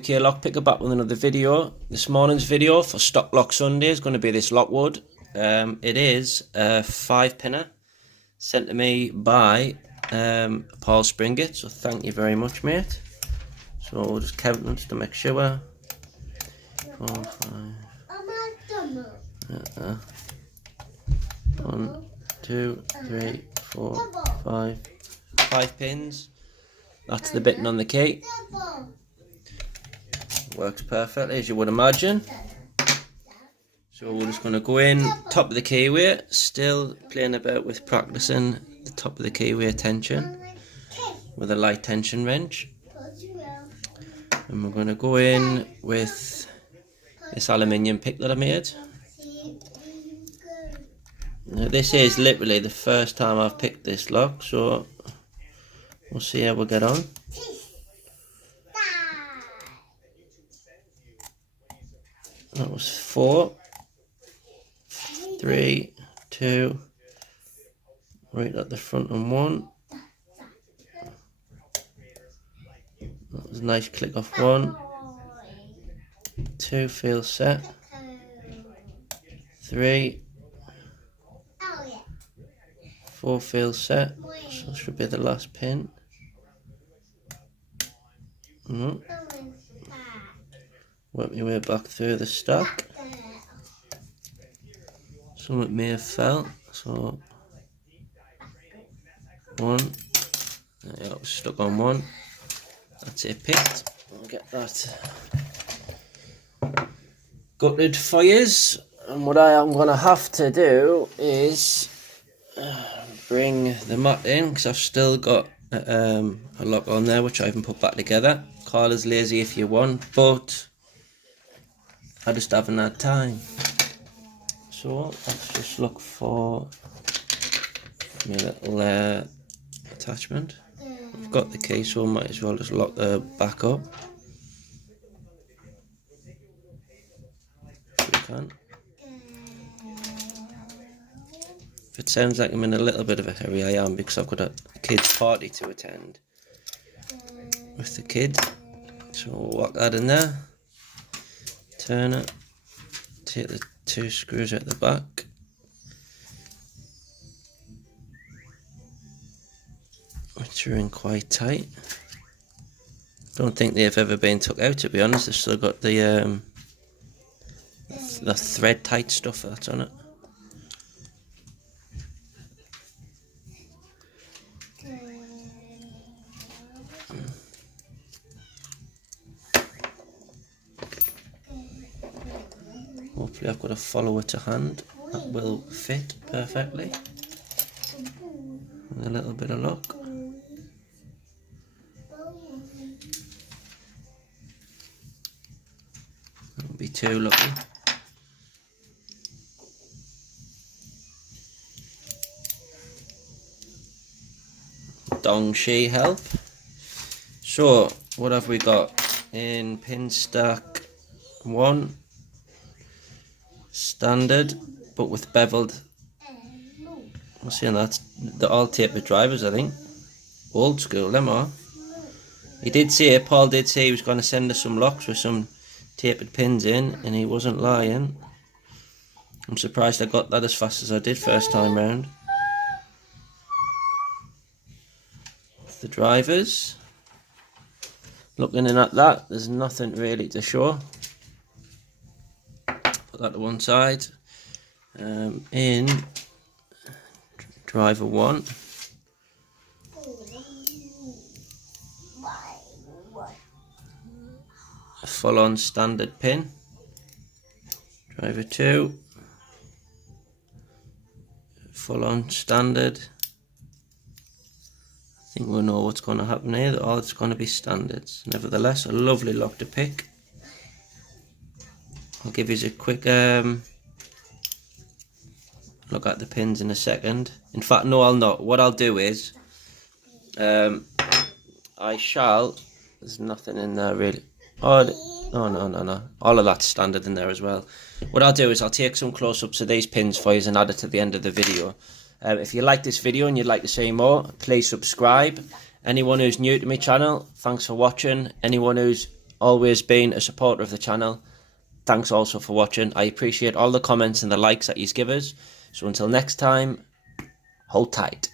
UKLockPicka back with another video. This morning's video for Stock Lock Sunday is going to be this Lockwood. It is a 5-pinner sent to me by Paul Springett, so thank you very much, mate. So we'll just count them just to make sure. 4, 5. 1, 2, 3, 4, 5. 5 pins. That's the bitting on the key. Works perfectly, as you would imagine. So we're just going to go in top of the keyway, still playing about with practicing the top of the keyway tension with a light tension wrench. And we're going to go in with this aluminium pick that I made. Now this is literally the first time I've picked this lock, so we'll see how we get on. That was 4, 3, 2, right at the front and 1. That was a nice click off 1. 2 feels set. 3, 4 feels set. So that should be the last pin. Work my way back through the stack. Some it may have fell, so 1. Yeah, it was stuck on 1. That's it picked. I'll get that gutted for yous. And what I am going to have to do is bring the mat in, because I've still got a lock on there which I haven't put back together. Call us lazy if you want, but I just haven't had time. So let's just look for my little attachment. I've got the key, so I might as well just lock the back up. If we can. If it sounds like I'm in a little bit of a hurry, I am, because I've got a kids' party to attend with the kid. So we'll walk that in there. Turn it, take the 2 screws out the back, which are in quite tight. Don't think they've ever been took out, to be honest. They've still got the thread tight stuff that's on it. Hopefully I've got a follower to hand that will fit perfectly with a little bit of luck. Don't be too lucky. Dong she help. So what have we got in pin stack 1? Standard, but with beveled. What's in that? The all tapered drivers, I think. Old school, them are. He did say, Paul did say he was going to send us some locks with some tapered pins in, and he wasn't lying. I'm surprised I got that as fast as I did first time round. The drivers. Looking in at that, there's nothing really to show. Put that to one side. In driver 1, a full-on standard pin. Driver 2, full-on standard. I think we'll know what's going to happen here. All it's going to be standards. Nevertheless, a lovely lock to pick. I'll give you a quick look at the pins in a second. In fact, no, I'll not. What I'll do is, I shall. There's nothing in there really. Oh no. All of that's standard in there as well. What I'll do is I'll take some close-ups of these pins for you and add it to the end of the video. If you like this video and you'd like to see more, please subscribe. Anyone who's new to my channel, thanks for watching. Anyone who's always been a supporter of the channel. Thanks also for watching. I appreciate all the comments and the likes that you give us. So until next time, hold tight.